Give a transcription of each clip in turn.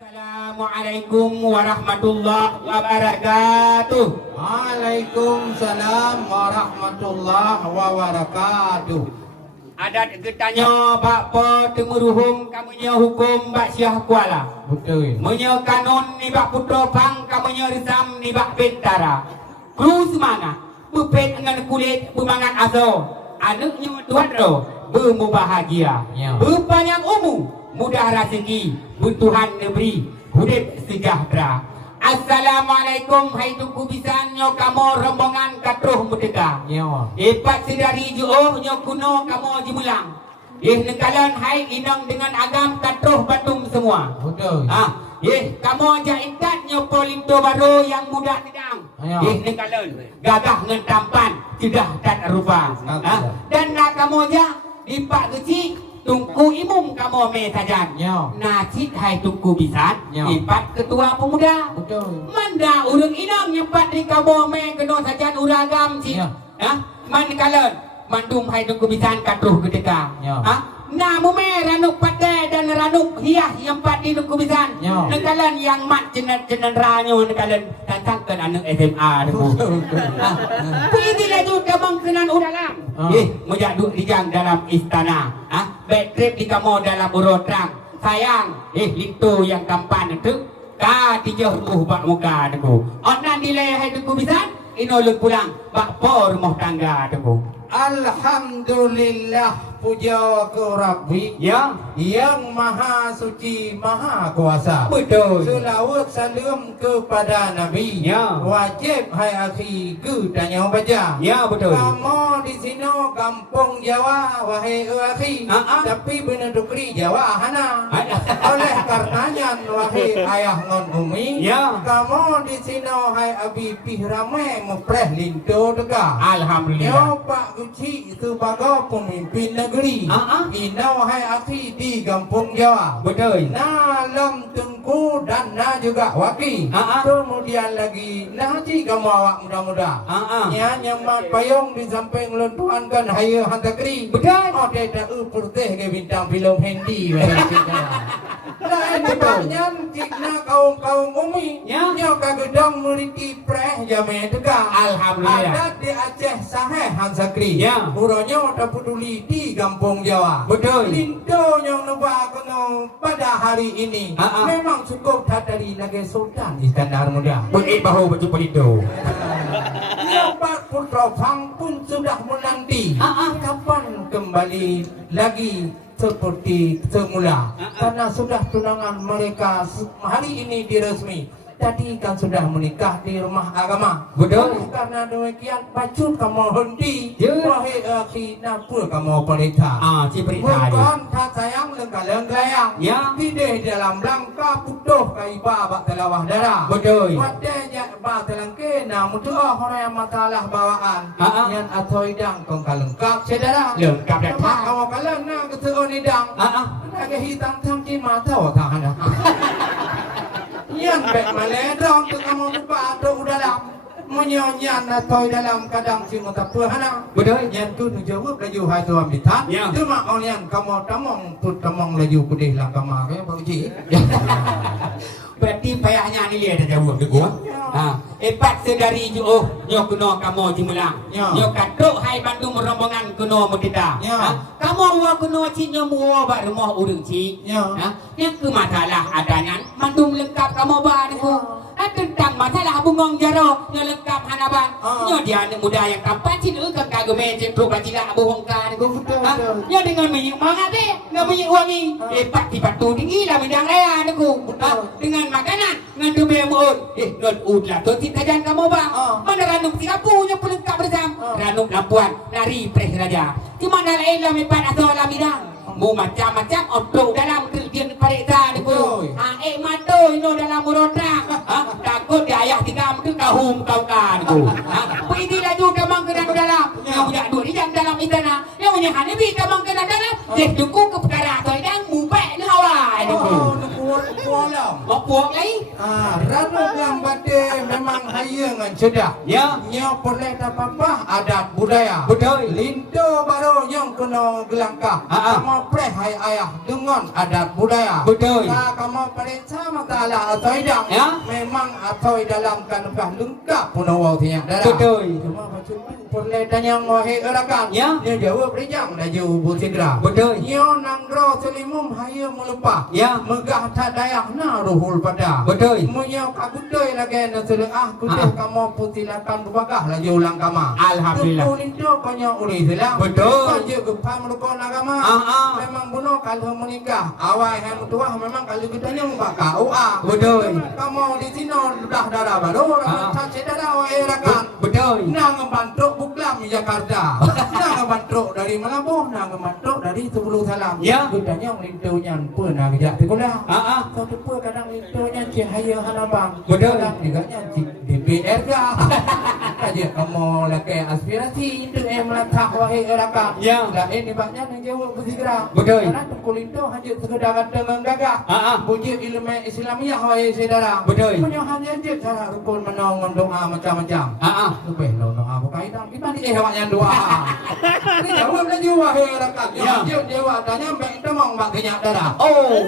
Assalamualaikum warahmatullahi wabarakatuh. Waalaikumsalam warahmatullahi wabarakatuh. Adat ketanya bakpo temuruhum kamunya hukum bak syah kuala. Betul. Munya kanon ni bak putra pang kamunya resam ni bak bentara. Kru semana bepet dengan kulit bermangat aso. Anaknya tuan ro bermubahagia. Ya. Berpanjang umur, mudah rezeki, bertuhan negeri, hidup sejahtera. Assalamualaikum hai tuku bisan nyo kamu rombongan katruh merdeka. Ya. Epat sedari juoh nyo kuno kamu jimulang. Nekalan hai inang dengan agam katruh batum semua. Betul. Kamu aja ikat nyo polinto baru yang muda sedang. Ya. Nekalan gagah dengan tampan tidak tak rupa. Dan nak kamu aja ipak kecil tungku imum kamu me sajan. Ya. Nacit hai tungku bisan Ya. ipat ketua pemuda. Betul. Manda urang inang nyempat di kamu me kena sajan uragam cik. Ya. Man kalan mandum hai tungku bisan katruh gedeka. Ya. Namu me ranuk pate dan ranuk hiah yang pat di tungku bisan. Ya. Nekalan yang mat jenan ranyo nekalan tantangkan anak SMA deku. Pergi laju kamang kenan udalam. Mujak duk dijang dalam istana. Bad trip di kamu dalam urotrang. Sayang, itu yang kampan itu. Ka tijah bak muka deku. Onan nilai hai deku bisan. Inoluk pulang bak por rumah tangga deku. Alhamdulillah, puja ke Rabbi Ya, yang maha suci, maha kuasa. betul. Selawat salam kepada Nabi. Ya. Wajib hai akhi ke tanya baca. Ya, betul. Kamu di sini kampung Jawa, wahai akhi. Tapi benar dukri Jawa hana. Oleh karenanya wahai ayah ngon umi. Ya. Kamu di sini hai abi pihrame mupleh linto deka. Alhamdulillah. Yo Pak Guci sebagai pemimpin negeri. Inau hai akhi di kampung Jawa. Betul. Nalam tengku dan na juga waki. Kemudian lagi naji kamu awak muda-muda. Ya nyamat payung di samping luntuankan hayu hantakri. Betul. Oh dia putih ke bintang film Hindi. Lain sebabnya jika kaum umi. Ya. Nyo kagedang memiliki preh jame deka. Alhamdulillah. Ada di Aceh Saheh Hansakri. Ya. Uronya tak peduli di kampung Jawa. Betul. Linto yang nebak kono pada hari ini. Memang cukup tak dari lagi Sultan Iskandar Muda. Berit bahu berjumpa itu. Empat putra Pang pun sudah menanti. Kapan kembali lagi seperti semula? Karena sudah tunangan mereka hari ini diresmi. Tadi kan sudah menikah di rumah agama. Betul. Karena demikian pacut kamu henti. Ya. Wahai akhi napur kamu perintah. Si perintah dia. Bukan tak sayang lengka-lengklayang. Ya. Tidak dalam langkah putuh kaiba bak telawah darah. Betul. Wadanya bak telangke namun doa orang yang masalah bawaan. Yang atau idang kong kalengkap sedara. Lengkap dah Mak tak. kamu kalian nak keseon idang. Naga hitam tangki mata watahan. Yang baik maledong tu kamu lupa atau dalam menyonyan atau dalam kadang si mutapahana. Betul. Yang tu jawab laju hai tu ambitan. Ya. Cuma orang kamu tamong tu tamong laju putih lang kamar ya Pak Uji. Berarti payahnya ni dia dah jawab tu gua. Epat sedari juoh nyo kuno kamu jimulang. Ya. Nyo katruk hai bandung rombongan kuno merdeka. Ya. Kamu ruang kuno cik nyo muo bak rumah urang cik. Ya. Yang ke masalah adanya mandung lengkap kamu ba deku. Tentang masalah bungong jaro nyo lengkap hanaban. Nyo dia anak muda yang tampan cik ke kagame cik pro bacila bohong ka deku. Betul. Nyo dengan minyak mangat dengan minyak wangi. Epat tiba tu tinggi lah bidang raya deku. Dengan makanan dengan demi muut. Non ud lah tu cik kajian kamu ba. Mana ranum Singapura pelengkap bersam. Ranum lampuan nari pres raja. Cuma dalam elam epat asal lah bidang. Mu macam-macam untuk dalam kerjaan periksa deku. Matu ino dalam murotra. Takut dia ayah tiga tu kahum kau kan deku. Pergi laju kamang kena dalam. Yang punya dua di dalam istana. Yang punya hanabi kamang kena dalam. Jadi duku ke perkara tu dan mubek ni awal deku. Pualam. Mau puak lagi? Ranu yang bade memang hayu iya ngan cedah. Ya. Nyo boleh dapat apa adat budaya. Betul. Lindo baru yang kena gelangkah. Kamu preh hai ayah dengan adat budaya. Betul. Nah, kamu periksa masalah atoi dang. Ya. Memang atoi dalam kanukah lengkap punawa tiang darah. Betul. Cuma macam tu boleh tanya wahai erakan. Ya. Dia jawab rijang dah jauh busidra. Betul. Nyo nangro selimum haya melupa. Ya. Megah tak dayah na ruhul pada. Betul. Munyo kagudoi lagi na seleah kudeh kamu putilakan berbagah lagi ulang kama. Alhamdulillah. Lindo kanya uli silang. Betul. Kaya gepah merukon agama. Memang bunuh kalau menikah. Awal yang tua memang kalau kita yang bakal UA. Betul. Kamu di sini dah darah baru. Tak cedera wahai rakan. Betul. Nang bantruk Buklam Jakarta. Nang bantruk dari Melabuh, nang bantruk dari Sebelum Salam. Ya. Gudanya lintunya pun nak kerja sekolah. Ah. Satu pun kadang lintunya cahaya hanabang. Betul. Kadang diganya DPR kah. Kaje kamu lagi aspirasi itu meletak wahai rakan. Ya. Dah ini banyak yang jawab bersegera. Betul. Karena kulinto hanya sekedar dengan gagah. Puji ilmu Islamiah wahai saudara. Betul. Punya hanya je cara rukun menong doa macam-macam. Lebih lo doa bukan itu. Kita ni hewanya doa. Ini jawab lagi wahai rakan. Yang jawab tanya baik demong bak kenyak darah. Oh,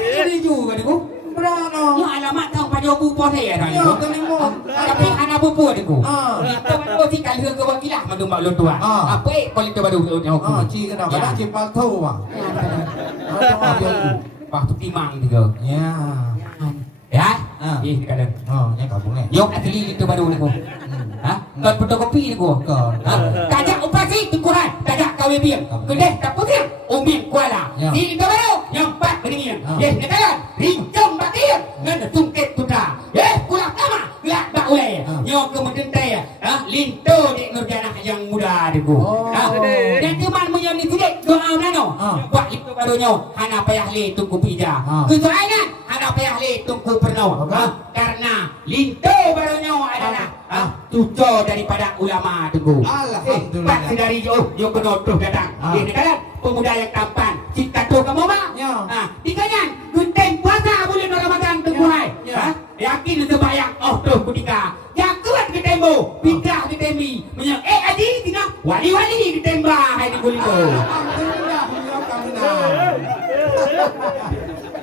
ini juga niku. Berano. Yang alamat tahu pada bupo saya dah Ya, niku. kelimo. Tapi anak bupo niku. Ah. Kita baru si kali ke wakilah madu mak lutua. Apa kalau kita baru aku. Ci kena kada ci palto ah. Pak tu timang juga. Ya. Ya? Kadang. Nya kabung eh. Yok asli itu baru niku. Kan fotokopi niku. Kajak operasi tukuran, kajak kawin biang. Kedeh tak putih, umin kuala. Di itu baru yang pat begini. Nekalan, rincong batir, ngan tungket tuta. Kulak nama, gelak bak ulai. Nyok kemudian saya, linto dek nurjana yang muda niku. Dan cuman menyoni tidak doa nano. Buat itu barunya, hana payah le tungku pija. Kesoalan, hana payah le tungku perno. Karena linto barunya adalah cucu daripada ulama teguh. Alhamdulillah. Pak sedari yo kena tuh datang. Ini kan pemuda yang tampan. Cita tu kamu mak. Tiganya genteng puasa bulan Ramadan teguh hai. Yakin sembahyang tuh ketika. Yang kuat ketembo, pindah ketemi. Menyang aji tina wali-wali ketembah hai di kulit tu. Alhamdulillah.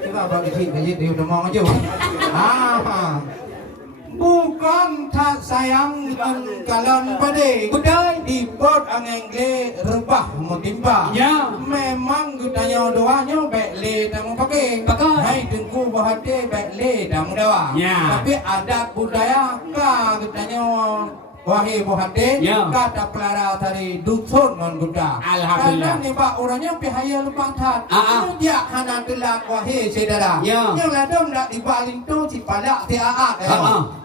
Kita bagi sini dia udah mau aja. Bukan tak sayang kalan pade. Budai di bot angeng le rebah mutimba. Ya. Memang gudanya doanya baik le dah mau pakai. Hai dengku bahade baik le dah mau dawa. Ya. Tapi adat budaya ka gudanya wahai bohate, kata pelara tadi dusun non guda. Alhamdulillah. Karena ni pak orangnya pihaya lepas tat. Dia hana delak wahai saudara. Yang ladom nak dibaling tu si palak ti aak.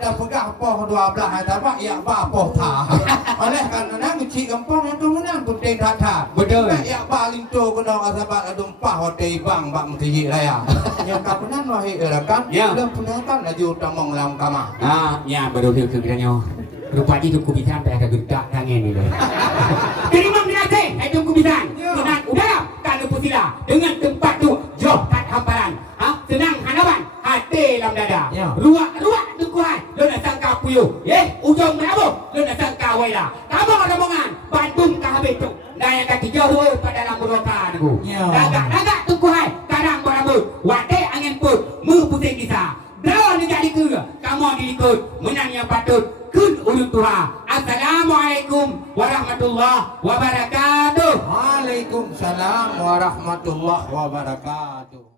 Dah pegah poh 12 tapak ya ba poh ta. Oleh karena kecil kampung yang kemudian putih tat. Betul. Ya baling tu kena asabat adum pah hotel bang bak mesti raya. Yang kapunan wahai erakan, dah punakan laju tamong lam kama. Ya baru dia kegirannya. Rupanya itu kubisan pada gedak tangan ni. Terima kasih, itu kubisan. Dengan udara, kalau pusila dengan tempat tu jauh tak hamparan. Senang hanawan, hati dalam dada. Ruak tukuhan, lo nak sangka puyuh. Ujung melabuh, lo nak sangka waila. Tabung-tabungan, Bandung ke habis tu. Dan yang kaki jauh pada dalam berokan aku. Nagak tukuhan, kadang berambut. Wadah angin pun, mu pusing kisah. Draw ni jadi ke, kamu dilikut, menang yang patut. Kun ulun Tuhan. Assalamualaikum warahmatullahi wabarakatuh. Waalaikumsalam warahmatullahi wabarakatuh.